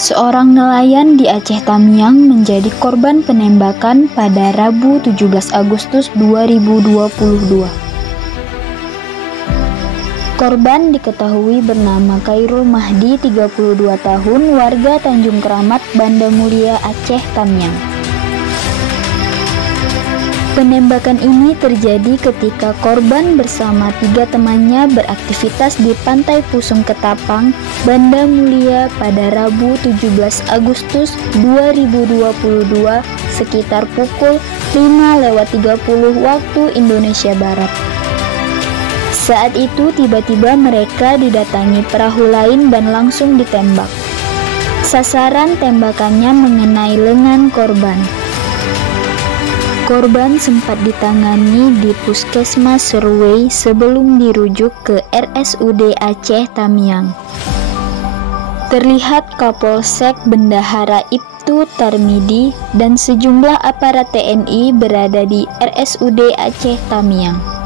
Seorang nelayan di Aceh Tamiang menjadi korban penembakan pada Rabu 17 Agustus 2022. Korban diketahui bernama Khairul Mahdi, 32 tahun, warga Tanjung Keramat, Banda Mulia, Aceh Tamiang. Penembakan ini terjadi ketika korban bersama 3 temannya beraktivitas di Pantai Pusung Ketapang, Banda Mulia pada Rabu 17 Agustus 2022 sekitar pukul 5:30 waktu Indonesia Barat. Saat itu tiba-tiba mereka didatangi perahu lain dan langsung ditembak. Sasaran tembakannya mengenai lengan korban. Korban sempat ditangani di Puskesmas Serwei sebelum dirujuk ke RSUD Aceh Tamiang. Terlihat Kapolsek Bendahara Ibtu Tarmidi dan sejumlah aparat TNI berada di RSUD Aceh Tamiang.